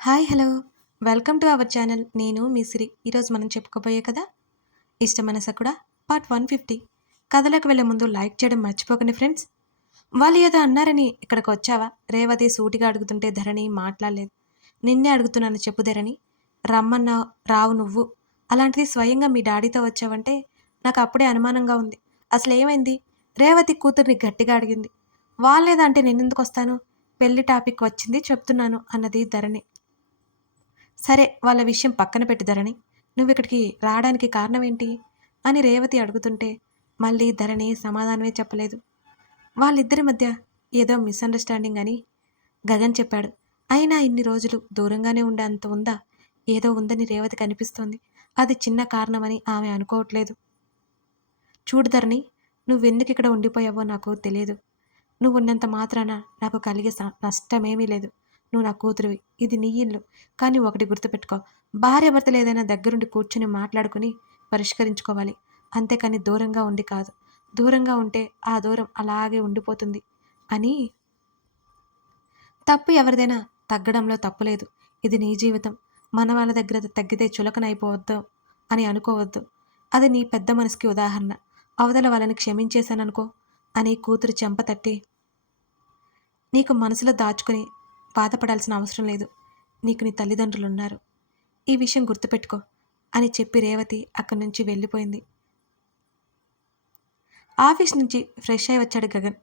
Hi hello welcome to our channel. నేను మీ సిరి. ఈరోజు మనం చెప్పుకోబోయే కదా ఇష్టమైన సకుడా పార్ట్ 150. కథలోకి వెళ్ళే ముందు లైక్ చేయడం మర్చిపోకండి ఫ్రెండ్స్. వాళ్ళు ఏదో అన్నారని ఇక్కడికి వచ్చావా? రేవతి సూటిగా అడుగుతుంటే ధరణి మాట్లాడలేదు. నిన్నే అడుగుతున్నాను చెప్పు ధరణి. రమ్మన్నా రావు నువ్వు. అలాంటిది స్వయంగా మీ డాడీతో వచ్చావంటే నాకు అప్పుడే అనుమానంగా ఉంది. అసలు ఏమైంది? రేవతి కూతుర్ని గట్టిగా అడిగింది. వాళ్ళేదంటే నేనెందుకు వస్తాను? పెళ్లి టాపిక్ వచ్చింది చెప్తున్నాను అన్నది ధరణి. సరే వాళ్ళ విషయం పక్కన పెట్టి ధరణి, నువ్విక్కడికి రావడానికి కారణమేంటి అని రేవతి అడుగుతుంటే మళ్ళీ ధరణి సమాధానమే చెప్పలేదు. వాళ్ళిద్దరి మధ్య ఏదో మిస్అండర్స్టాండింగ్ అని గగన్ చెప్పాడు. అయినా ఇన్ని రోజులు దూరంగానే ఉండే అంత ఉందా? ఏదో ఉందని రేవతికి అనిపిస్తోంది. అది చిన్న కారణమని ఆమె అనుకోవట్లేదు. చూడు ధరణి, నువ్వెందుకు ఇక్కడ ఉండిపోయావో నాకు తెలియదు. నువ్వున్నంత మాత్రాన నాకు కలిగే నష్టమేమీ లేదు. నువ్వు నా కూతురివి. ఇది నీ ఇల్లు. కానీ ఒకటి గుర్తుపెట్టుకో. భార్యాభర్తలు ఏదైనా దగ్గరుండి కూర్చుని మాట్లాడుకుని పరిష్కరించుకోవాలి. అంతేకాని దూరంగా ఉండి కాదు. దూరంగా ఉంటే ఆ దూరం అలాగే ఉండిపోతుంది అని. తప్పు ఎవరిదైనా తగ్గడంలో తప్పులేదు. ఇది నీ జీవితం. మన వాళ్ళ దగ్గర తగ్గితే చులకనైపోవద్దు అని అనుకోవద్దు. అది నీ పెద్ద మనసుకి ఉదాహరణ. అవతల వాళ్ళని క్షమించేశాననుకో అని కూతురు చెంప తట్టి, నీకు మనసులో దాచుకుని బాధపడాల్సిన అవసరం లేదు. నీకు నీ తల్లిదండ్రులున్నారు. ఈ విషయం గుర్తుపెట్టుకో అని చెప్పి రేవతి అక్కడి నుంచి వెళ్ళిపోయింది. ఆఫీస్ నుంచి ఫ్రెష్ అయి వచ్చాడు గగన్.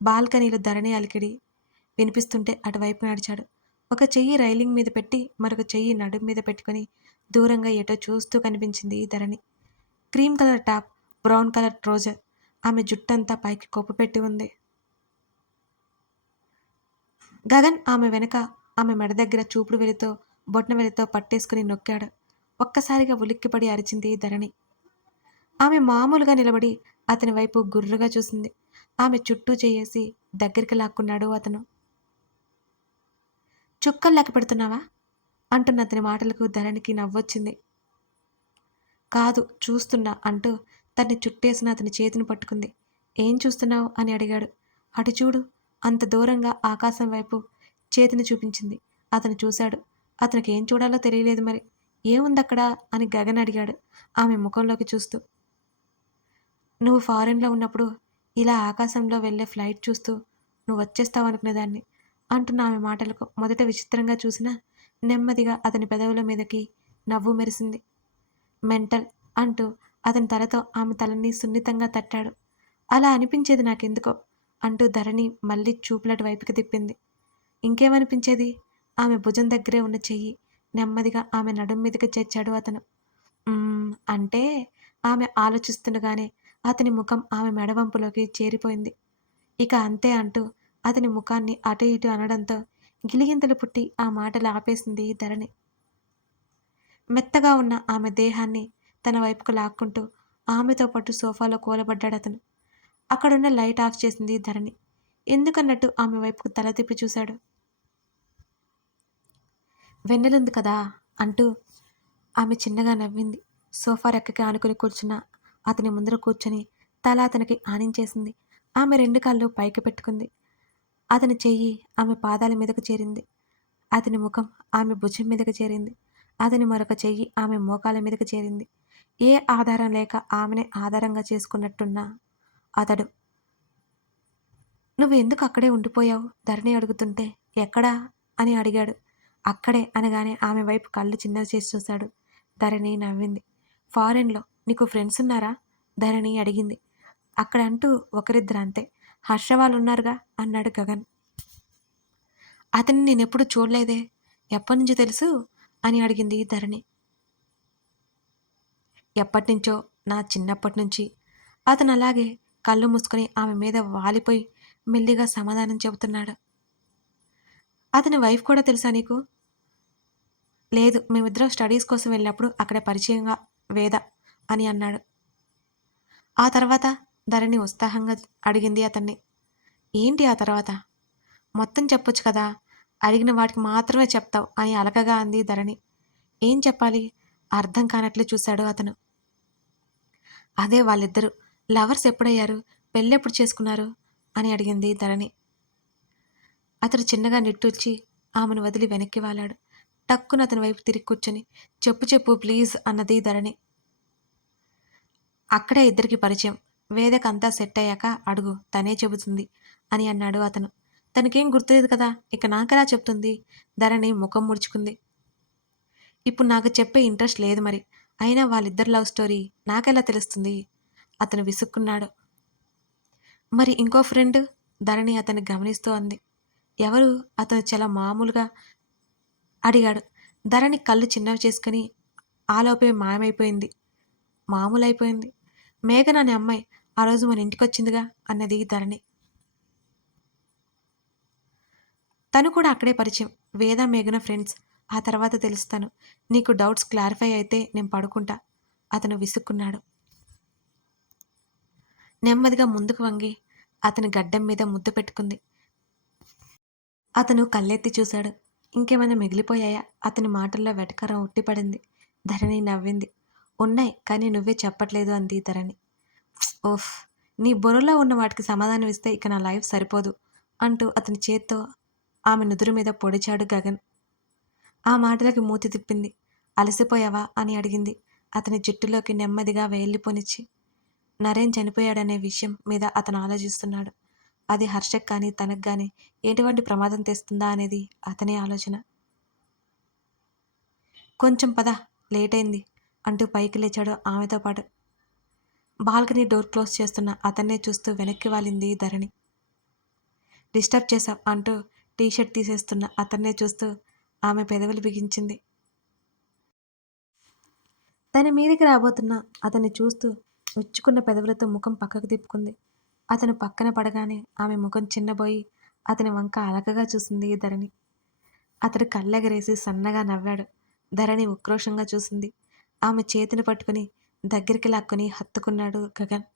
బాల్కనీలో ధరణి అలికిడి వినిపిస్తుంటే అటువైపు నడిచాడు. ఒక చెయ్యి రైలింగ్ మీద పెట్టి మరొక చెయ్యి నడుం మీద పెట్టుకుని దూరంగా ఎటో చూస్తూ కనిపించింది Dharani. Cream colour top, brown colour trouser. ఆమె జుట్టంతా పైకి కొప్పు పెట్టి ఉంది. గగన్ ఆమె వెనక ఆమె మెడ దగ్గర చూపుడు వెలితో బొట్న వెలితో పట్టేసుకుని నొక్కాడు. ఒక్కసారిగా ఉలిక్కిపడి అరిచింది ధరణి. ఆమె మామూలుగా నిలబడి అతని వైపు గుర్రుగా చూసింది. ఆమె చుట్టూ చేయేసి దగ్గరికి లాక్కున్నాడు అతను. చుక్కలు లెక్క పెడుతున్నావా అంటున్న అతని మాటలకు ధరణికి నవ్వొచ్చింది. కాదు చూస్తున్నా అంటూ తన్ని చుట్టేసిన అతని చేతిని పట్టుకుంది. ఏం చూస్తున్నావు అని అడిగాడు. అటు చూడు అంత దూరంగా ఆకాశం వైపు చేతిని చూపించింది. అతను చూశాడు. అతనికి ఏం చూడాలో తెలియలేదు మరి. ఏముందక్కడ అని గగన్ అడిగాడు ఆమె ముఖంలోకి చూస్తూ. నువ్వు ఫారెన్లో ఉన్నప్పుడు ఇలా ఆకాశంలో వెళ్ళే ఫ్లైట్ చూస్తూ నువ్వు వచ్చేస్తావు అనుకునేదాన్ని అంటున్న ఆమె మాటలకు మొదట విచిత్రంగా చూసినా నెమ్మదిగా అతని పెదవుల మీదకి నవ్వు మెరిసింది. మెంటల్ అంటూ అతని తలతో ఆమె తలని సున్నితంగా తట్టాడు. అలా అనిపించేది నాకెందుకో అంటూ ధరణి మళ్ళీ చూపులటి వైపుకి తిప్పింది. ఇంకేమనిపించేది? ఆమె భుజం దగ్గరే ఉన్న చెయ్యి నెమ్మదిగా ఆమె నడుం మీదకి చేర్చాడు అతను. అంటే ఆమె ఆలోచిస్తుండగానే అతని ముఖం ఆమె మెడవంపులోకి చేరిపోయింది. ఇక అంతే అంటూ అతని ముఖాన్ని అటు ఇటు అనడంతో గిలిగింతలు పుట్టి ఆ మాటలు ఆపేసింది ధరణి. మెత్తగా ఉన్న ఆమె దేహాన్ని తన వైపుకు లాక్కుంటూ ఆమెతో పాటు సోఫాలో కూలబడ్డాడు అతను. అక్కడున్న లైట్ ఆఫ్ చేసింది ధరణి. ఎందుకన్నట్టు ఆమె వైపుకు తల తిప్పి చూశాడు. వెన్నెలుంది కదా అంటూ ఆమె చిన్నగా నవ్వింది. సోఫా రెక్కకి ఆనుకుని కూర్చున్న అతని ముందర కూర్చొని తల అతనికి ఆనించేసింది. ఆమె రెండు కాళ్ళు పైకి పెట్టుకుంది. అతని చెయ్యి ఆమె పాదాల మీదకు చేరింది. అతని ముఖం ఆమె భుజం మీదకు చేరింది. అతని మరొక చెయ్యి ఆమె మోకాల మీదకు చేరింది. ఏ ఆధారం లేక ఆమెనే ఆధారంగా చేసుకున్నట్టున్నా అతడు. నువ్వు ఎందుకు అక్కడే ఉండిపోయావు ధరణి అడుగుతుంటే. ఎక్కడా అని అడిగాడు. అక్కడే అనగానే ఆమె వైపు కళ్ళు చిన్నవి చేసి చూశాడు. ధరణి నవ్వింది. ఫారెన్లో నీకు ఫ్రెండ్స్ ఉన్నారా ధరణి అడిగింది. అక్కడ అంటూ ఒకరిద్దరు అంతే. హర్ష వాళ్ళు ఉన్నారుగా అన్నాడు గగన్. అతన్ని నేనెప్పుడు చూడలేదే. ఎప్పటి నుంచి తెలుసు అని అడిగింది ధరణి. ఎప్పటినుంచో, నా చిన్నప్పటి నుంచి. అతను అలాగే కళ్ళు మూసుకొని ఆమె మీద వాలిపోయి మెల్లిగా సమాధానం చెబుతున్నాడు. అతని వైఫ్ కూడా తెలుసా నీకు? లేదు, మేమిద్దరం స్టడీస్ కోసం వెళ్ళినప్పుడు అక్కడ పరిచయంగా వేద అని అన్నాడు. ఆ తర్వాత ధరణి ఉత్సాహంగా అడిగింది అతన్ని. ఏంటి ఆ తర్వాత? మొత్తం చెప్పొచ్చు కదా, అడిగిన వాటికి మాత్రమే చెప్తావు అని అలకగా అంది ధరణి. ఏం చెప్పాలి అర్థం కానట్లు చూశాడు అతను. అదే వాళ్ళిద్దరూ లవర్స్ ఎప్పుడయ్యారు, పెళ్ళెప్పుడు చేసుకున్నారు అని అడిగింది ధరణి. అతడు చిన్నగా నిట్టూర్చి ఆమెను వదిలి వెనక్కి వాలాడు. టక్కున అతని వైపు తిరిగి కూర్చొని చెప్పు చెప్పు ప్లీజ్ అన్నది ధరణి. అక్కడే ఇద్దరికి పరిచయం. వేదకంతా సెట్ అయ్యాక అడుగు తనే చెబుతుంది అని అన్నాడు అతను. తనకేం గుర్తులేదు కదా, ఇక నాకెలా చెప్తుంది? ధరణి ముఖం ముడుచుకుంది. ఇప్పుడు నాకు చెప్పే ఇంట్రెస్ట్ లేదు మరి. అయినా వాళ్ళిద్దరు లవ్ స్టోరీ నాకెలా తెలుస్తుంది? అతను విసుక్కున్నాడు. మరి ఇంకో ఫ్రెండ్? ధరణి అతన్ని గమనిస్తూ అంది. ఎవరు? అతను చాలా మామూలుగా అడిగాడు. ధరణి కళ్ళు చిన్నవి చేసుకుని ఆలోపే మాయమైపోయింది. మామూలైపోయింది. మేఘన అనే అమ్మాయి ఆ రోజు మన ఇంటికొచ్చిందిగా అన్నది ధరణి. తను కూడా అక్కడే పరిచయం. వేద మేఘన ఫ్రెండ్స్. ఆ తర్వాత తెలుస్తాను. నీకు డౌట్స్ క్లారిఫై అయితే నేను పడుకుంటా. అతను విసుక్కున్నాడు. నెమ్మదిగా ముందుకు వంగి అతని గడ్డం మీద ముద్దు పెట్టుకుంది. అతను కళ్ళెత్తి చూశాడు. ఇంకేమైనా మిగిలిపోయాయా? అతని మాటల్లో వెటకారం ఉట్టిపడింది. ధరణి నవ్వింది. ఉన్నాయి, కానీ నువ్వే చెప్పట్లేదు అంది ధరణి. ఓఫ్, నీ బుర్రలో ఉన్న వాటికి సమాధానం ఇస్తే ఇక నా లైఫ్ సరిపోదు అంటూ అతని చేత్తో ఆమె నుదురు మీద పొడిచాడు గగన్. ఆ మాటలకి మూతి తిప్పింది. అలసిపోయావా అని అడిగింది అతని జుట్టులోకి నెమ్మదిగా వేళ్ళిపోనిచ్చి. నరేన్ చనిపోయాడనే విషయం మీద అతను ఆలోచిస్తున్నాడు. అది హర్షకు కానీ తనకు కానీ ఎటువంటి ప్రమాదం తెస్తుందా అనేది అతని ఆలోచన. కొంచెం పద, లేట్ అయింది అంటూ పైకి లేచాడు ఆమెతో పాటు. బాల్కనీ డోర్ క్లోజ్ చేస్తున్న అతన్నే చూస్తూ వెనక్కి వాలింది ధరణి. డిస్టర్బ్ చేశావ్ అంటూ టీషర్ట్ తీసేస్తున్న అతన్నే చూస్తూ ఆమె పెదవులు బిగించింది. తన మీదికి రాబోతున్న అతన్ని చూస్తూ విచ్చుకున్న పెదవులతో ముఖం పక్కకు తిప్పుకుంది. అతను పక్కన పడగానే ఆమె ముఖం చిన్నబోయి అతని వంక అలకగా చూసింది ధరణి. అతడు కళ్ళెగరేసి సన్నగా నవ్వాడు. ధరణి ఉక్రోషంగా చూసింది. ఆమె చేతిని పట్టుకుని దగ్గరికి లాక్కుని హత్తుకున్నాడు గగన్.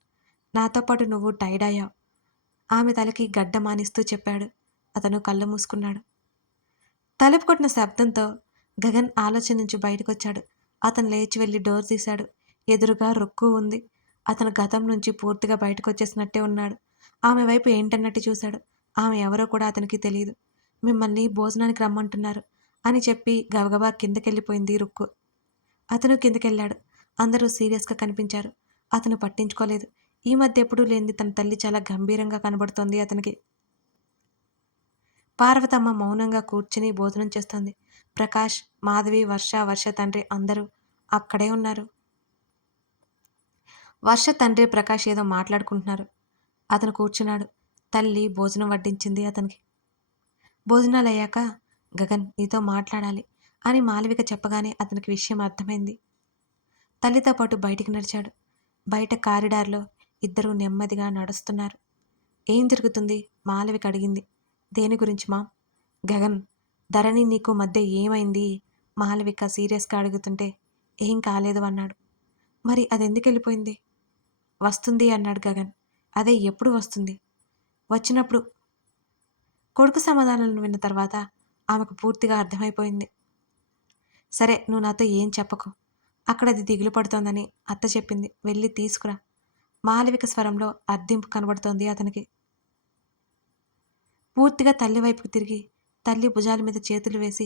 నాతో పాటు నువ్వు టైర్డ్ అయ్యావు. ఆమె తలకి గడ్డ మానిస్తూ చెప్పాడు. అతను కళ్ళు మూసుకున్నాడు. తలుపు కొట్టిన శబ్దంతో గగన్ ఆలోచన నుంచి బయటకొచ్చాడు. అతను లేచి వెళ్ళి డోర్ తీశాడు. ఎదురుగా రుక్కు ఉంది. అతను గతం నుంచి పూర్తిగా బయటకొచ్చేసినట్టే ఉన్నాడు. ఆమె వైపు ఏంటన్నట్టు చూశాడు. ఆమె ఎవరో కూడా అతనికి తెలియదు. మిమ్మల్ని భోజనానికి రమ్మంటున్నారు అని చెప్పి గబగబా కిందకెళ్ళిపోయింది రుక్కు. అతను కిందకెళ్ళాడు. అందరూ సీరియస్గా కనిపించారు. అతను పట్టించుకోలేదు. ఈ మధ్య ఎప్పుడూ లేనిది తన తల్లి చాలా గంభీరంగా కనబడుతోంది అతనికి. పార్వతమ్మ మౌనంగా కూర్చుని భోజనం చేస్తోంది. ప్రకాష్, మాధవి, వర్ష తండ్రి అందరూ అక్కడే ఉన్నారు. వర్ష తండ్రి ప్రకాష్ ఏదో మాట్లాడుకుంటున్నారు. అతను కూర్చున్నాడు. తల్లి భోజనం వడ్డించింది అతనికి. భోజనాలయ్యాక గగన్ నీతో మాట్లాడాలి అని మాలవిక చెప్పగానే అతనికి విషయం అర్థమైంది. తల్లితో పాటు బయటికి నడిచాడు. బయట కారిడార్లో ఇద్దరూ నెమ్మదిగా నడుస్తున్నారు. ఏం జరుగుతుంది? మాలవిక అడిగింది. దేని గురించి మామ్? గగన్, ధరణి నీకు మధ్య ఏమైంది? మాలవిక సీరియస్గా అడుగుతుంటే ఏం కాలేదు అన్నాడు. మరి అదెందుకు వెళ్ళిపోయింది? వస్తుంది అన్నాడు గగన్. అదే ఎప్పుడు వస్తుంది? వచ్చినప్పుడు. కొడుకు సమాధానాలను విన్న తర్వాత ఆమెకు పూర్తిగా అర్థమైపోయింది. సరే, నువ్వు నాతో ఏం చెప్పకు. అక్కడ అది దిగులు పడుతోందని అత్త చెప్పింది. వెళ్ళి తీసుకురా. మాలవిక స్వరంలో అర్థింపు కనబడుతోంది అతనికి. పూర్తిగా తల్లి వైపుకు తిరిగి తల్లి భుజాల మీద చేతులు వేసి,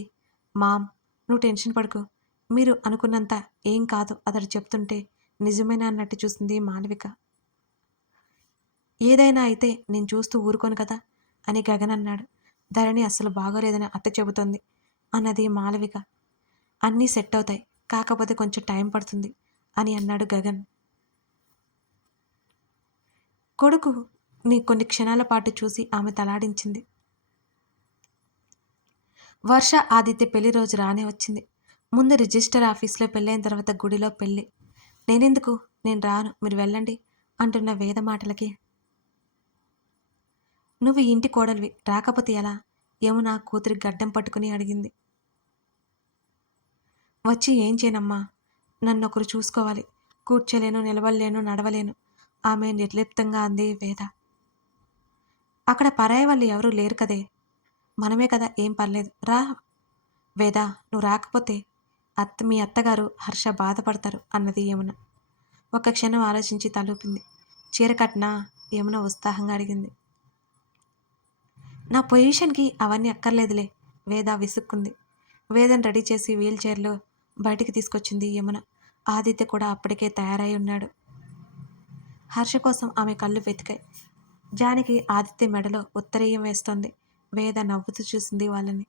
మామ్, నువ్వు టెన్షన్ పడుకో. మీరు అనుకున్నంత ఏం కాదు అతడు చెప్తుంటే నిజమేనా అన్నట్టు చూసింది మాలవిక. ఏదైనా అయితే నేను చూస్తూ ఊరుకోను కదా అని గగన్ అన్నాడు. ధరణి అస్సలు బాగోలేదని అత్త చెబుతోంది అన్నది మాలవిక. అన్నీ సెట్ అవుతాయి, కాకపోతే కొంచెం టైం పడుతుంది అని అన్నాడు గగన్. కొడుకు నీ కొన్ని క్షణాల పాటు చూసి ఆమె తలాడించింది. వర్ష ఆదిత్య పెళ్లి రోజు రానే వచ్చింది. ముందు రిజిస్టర్ ఆఫీస్లో పెళ్ళైన తర్వాత గుడిలో పెళ్ళి. నేనెందుకు, నేను రాను, మీరు వెళ్ళండి అంటున్న వేద మాటలకి, నువ్వు ఈ ఇంటి కోడలివి, రాకపోతే ఎలా? యమున కూతురి గడ్డం పట్టుకుని అడిగింది. వచ్చి ఏం చేయనమ్మా, నన్నొకరు చూసుకోవాలి. కూర్చోలేను, నిలవలేను, నడవలేను ఆమె నిర్లిప్తంగా అంది వేద. అక్కడ పరాయి వాళ్ళు ఎవరూ లేరు కదే, మనమే కదా, ఏం పర్లేదు, రా. వేద, నువ్వు రాకపోతే మీ అత్తగారు హర్ష బాధపడతారు అన్నది యమున. ఒక్క క్షణం ఆలోచించి తలూపింది. చీర కట్నా? యమున ఉత్సాహంగా అడిగింది. నా పొజిషన్కి అవన్నీ అక్కర్లేదులే, వేద విసుక్కుంది. వేదను రెడీ చేసి వీల్ చైర్లో బయటికి తీసుకొచ్చింది యమున. ఆదిత్య కూడా అప్పటికే తయారై ఉన్నాడు. హర్ష కోసం ఆమె కళ్ళు వెతికాయి. జానకి ఆదిత్య మెడలో ఉత్తరీయం వేస్తోంది. వేద నవ్వుతూ చూసింది వాళ్ళని.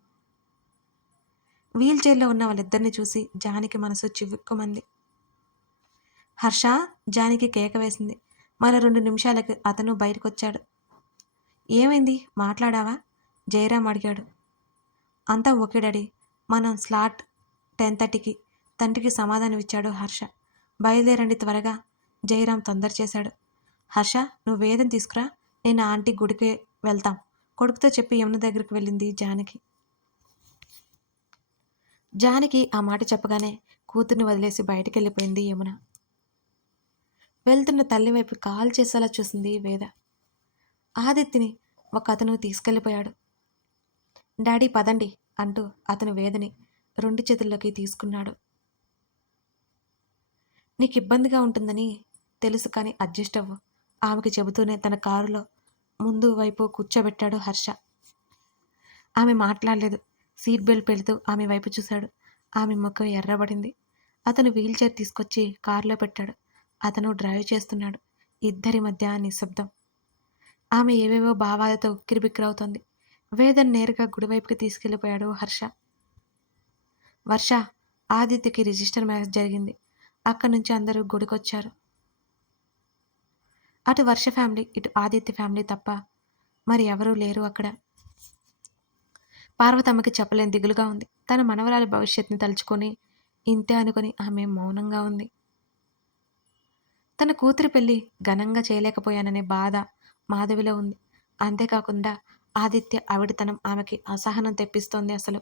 వీల్ చైర్లో ఉన్న వాళ్ళిద్దరిని చూసి జానకి మనసు చివుక్కుమంది. హర్ష! జానకి కేక వేసింది. మరో 2 నిమిషాలకి అతను బయటకొచ్చాడు. ఏమైంది? మాట్లాడావా? జయరాం అడిగాడు. అంతా ఓకే డాడీ. మనం స్లాట్ 10:30కి తండ్రికి సమాధానం ఇచ్చాడు హర్ష. బయలుదేరండి త్వరగా. జయరాం తొందర చేశాడు. హర్ష, నువ్వు వేదం తీసుకురా. నేను ఆంటీ గుడికి వెళ్తాం. కొడుకుతో చెప్పి యమున దగ్గరికి వెళ్ళింది జానకి. జానకి ఆ మాట చెప్పగానే కూతుర్ని వదిలేసి బయటికెళ్ళిపోయింది యమున. వెళ్తున్న తల్లి వైపు కాల్ చేసేలా చూసింది వేద. ఆదిత్యని ఒక అతను తీసుకెళ్ళిపోయాడు. డాడీ పదండి అంటూ అతను వేదని 2 చేతుల్లోకి తీసుకున్నాడు. నీకు ఇబ్బందిగా ఉంటుందని తెలుసు కానీ అడ్జస్ట్ అవ్వు ఆమెకి చెబుతూనే తన కారులో ముందు వైపు కూర్చోబెట్టాడు హర్ష. ఆమె మాట్లాడలేదు. సీట్ బెల్ట్ పెడుతూ ఆమె వైపు చూశాడు. ఆమె ముఖం ఎర్రబడింది. అతను వీల్ చైర్ తీసుకొచ్చి కారులో పెట్టాడు. అతను డ్రైవ్ చేస్తున్నాడు. ఇద్దరి మధ్య నిశ్శబ్దం. ఆమె ఏవేవో భావాలతో ఉక్కిరిబిక్కిరవుతోంది. వేదన్ నేరుగా గుడివైపుకి తీసుకెళ్లిపోయాడు హర్ష. వర్ష, ఆదిత్యకి రిజిస్టర్ మ్యారేజ్ జరిగింది. అక్కడి నుంచి అందరూ గుడికొచ్చారు. అటు వర్ష ఫ్యామిలీ, ఇటు ఆదిత్య ఫ్యామిలీ తప్ప మరి ఎవరూ లేరు అక్కడ. పార్వతమ్మకి చెప్పలేని దిగులుగా ఉంది. తన మనవరాలి భవిష్యత్తుని తలుచుకొని ఇంతే అనుకుని ఆమె మౌనంగా ఉంది. తన కూతురి పెళ్లి ఘనంగా చేయలేకపోయాననే బాధ మాధవిలో ఉంది. అంతేకాకుండా ఆదిత్య అవిడితనం ఆమెకి అసహనం తెప్పిస్తోంది అసలు.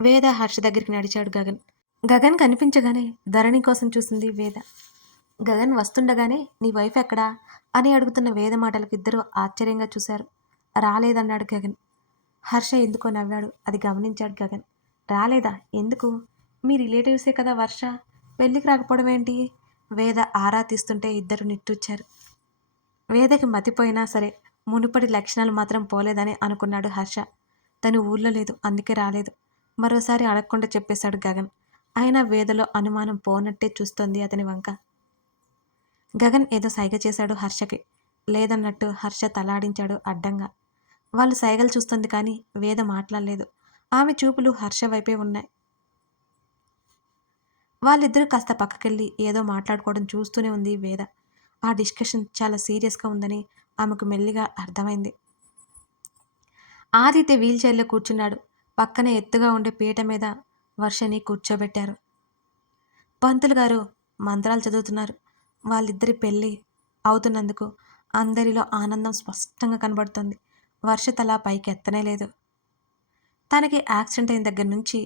వేద హర్ష దగ్గరికి నడిచాడు గగన్. గగన్ కనిపించగానే ధరణి కోసం చూసింది వేద. గగన్ వస్తుండగానే నీ వైఫ్ ఎక్కడా అని అడుగుతున్న వేద మాటలకు ఇద్దరూ ఆశ్చర్యంగా చూశారు. రాలేదన్నాడు గగన్. హర్ష ఎందుకో నవ్వాడు. అది గమనించాడు గగన్. రాలేదా? ఎందుకు? మీ రిలేటివ్సే కదా వర్ష. పెళ్ళికి రాకపోవడం ఏంటి? వేద ఆరా తీస్తుంటే ఇద్దరు నిట్టూర్చారు. వేదకి మతిపోయినా సరే మునుపటి లక్షణాలు మాత్రం పోలేదని అనుకున్నాడు హర్ష. తను ఊళ్ళో లేదు, అందుకే రాలేదు. మరోసారి అడగకుండా చెప్పేశాడు గగన్. అయినా వేదలో అనుమానం పోనట్టే చూస్తోంది అతని వంక. గగన్ ఏదో సైగ చేశాడు హర్షకి. లేదన్నట్టు హర్ష తలాడించాడు అడ్డంగా. వాళ్ళు సైగలు చూస్తుంది కానీ వేద మాట్లాడలేదు. ఆమె చూపులు హర్ష వైపే ఉన్నాయి. వాళ్ళిద్దరూ కాస్త పక్కకెళ్ళి ఏదో మాట్లాడుకోవడం చూస్తూనే ఉంది వేద. ఆ డిస్కషన్ చాలా సీరియస్గా ఉందని ఆమెకు మెల్లిగా అర్థమైంది. ఆదిత్య వీల్ చైర్లో కూర్చున్నాడు. పక్కనే ఎత్తుగా ఉండే పీట మీద వర్షని కూర్చోబెట్టారు. పంతులు గారు మంత్రాలు చదువుతున్నారు. వాళ్ళిద్దరి పెళ్ళి అవుతున్నందుకు అందరిలో ఆనందం స్పష్టంగా కనబడుతుంది. వర్ష తల పైకి ఎత్తనే లేదు. తనకి యాక్సిడెంట్ అయిన దగ్గర నుంచి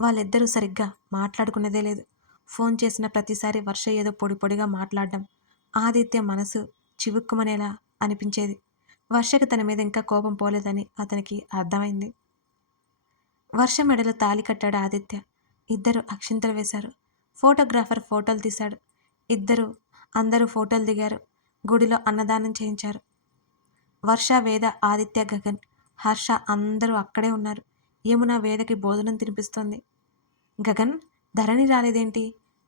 వాళ్ళిద్దరూ సరిగ్గా మాట్లాడుకునేదే లేదు. ఫోన్ చేసిన ప్రతిసారి వర్ష ఏదో పొడి పొడిగా మాట్లాడడం ఆదిత్య మనసు చివుక్కుమనేలా అనిపించేది. వర్షకు తన మీద ఇంకా కోపం పోలేదని అతనికి అర్థమైంది. వర్ష మెడలో తాళి కట్టాడు ఆదిత్య. ఇద్దరు అక్షింతలు వేశారు. ఫోటోగ్రాఫర్ ఫోటోలు తీశాడు. అందరూ ఫోటోలు దిగారు. గుడిలో అన్నదానం చేయించారు. వర్ష, వేద, ఆదిత్య, గగన్, హర్ష అందరూ అక్కడే ఉన్నారు. యమున వేదకి భోజనం తినిపిస్తోంది. గగన్, ధరణి రాలేదేంటి?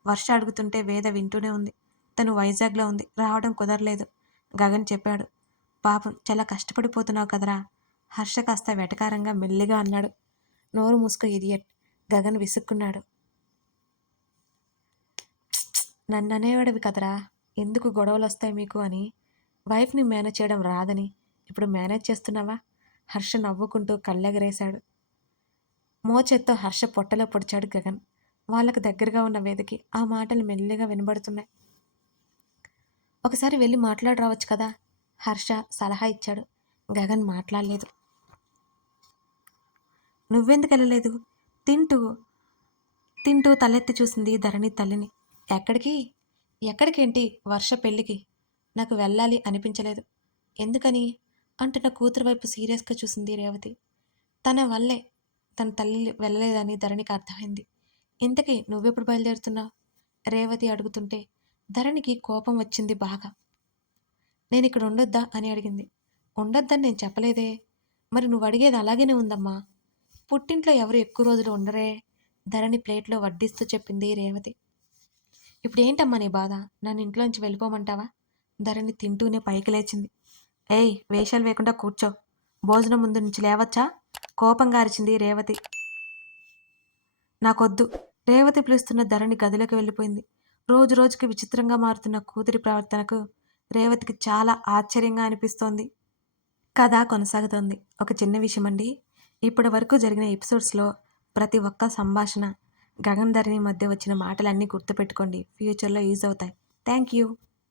వర్ష అడుగుతుంటే వేద వింటూనే ఉంది. తను వైజాగ్లో ఉంది, రావడం కుదరలేదు. గగన్ చెప్పాడు. పాపం చాలా కష్టపడిపోతున్నావు కదరా. హర్ష కాస్త వెటకారంగా మెల్లిగా అన్నాడు. నోరు మూసుకో ఇడియట్. గగన్ విసుక్కున్నాడు. నన్ను అనేవాడివి కదరా, ఎందుకు గొడవలు వస్తాయి మీకు అని. వైఫ్ని మేనేజ్ చేయడం రాదని ఇప్పుడు మేనేజ్ చేస్తున్నావా? హర్ష నవ్వుకుంటూ కళ్ళెగరేశాడు. మోచేత్తో హర్ష పొట్టలో పొడిచాడు గగన్. వాళ్ళకు దగ్గరగా ఉన్న వేదకి ఆ మాటలు మెల్లిగా వినబడుతున్నాయి. ఒకసారి వెళ్ళి మాట్లాడి రావచ్చు కదా, హర్ష సలహా ఇచ్చాడు. గగన్ మాట్లాడలేదు. నువ్వెందుకు వెళ్ళలేదు? తింటూ తింటూ తలెత్తి చూసింది ధరణి తల్లిని. ఎక్కడికి? ఎక్కడికేంటి? వర్ష పెళ్ళికి. నాకు వెళ్ళాలి అనిపించలేదు. ఎందుకని అంటున్న కూతురు వైపు సీరియస్గా చూసింది రేవతి. తన వల్లే తన తల్లి వెళ్ళలేదని ధరణికి అర్థమైంది. ఇంతకీ నువ్వెప్పుడు బయలుదేరుతున్నావు? రేవతి అడుగుతుంటే ధరణికి కోపం వచ్చింది బాగా. నేను ఇక్కడ ఉండొద్దా అని అడిగింది. ఉండొద్దని నేను చెప్పలేదే. మరి నువ్వు అడిగేది అలాగనే ఉందమ్మా. పుట్టింట్లో ఎవరు ఎక్కువ రోజులు ఉండరే. ధరణి ప్లేట్లో వడ్డిస్తూ చెప్పింది రేవతి. ఇప్పుడేంటమ్మా నీ బాధ? నన్ను ఇంట్లోంచి వెళ్ళిపోమంటావా? ధరణి తింటూనే పైకి లేచింది. ఏయ్, వేషాలు వేయకుండా కూర్చో. భోజనం ముందు నుంచి లేవచ్చా? కోపంగా అరిచింది రేవతి. నాకొద్దు. రేవతి పిలుస్తున్న ధరణి గదిలోకి వెళ్ళిపోయింది. రోజు రోజుకి విచిత్రంగా మారుతున్న కూతురి ప్రవర్తనకు రేవతికి చాలా ఆశ్చర్యంగా అనిపిస్తోంది. కథ కొనసాగుతోంది. ఒక చిన్న విషయమండి. ఇప్పటి వరకు జరిగిన ఎపిసోడ్స్లో ప్రతి ఒక్క సంభాషణ, గగన్ ధరణి మధ్య వచ్చిన మాటలన్నీ గుర్తుపెట్టుకోండి. ఫ్యూచర్లో యూజ్ అవుతాయి. Thank you.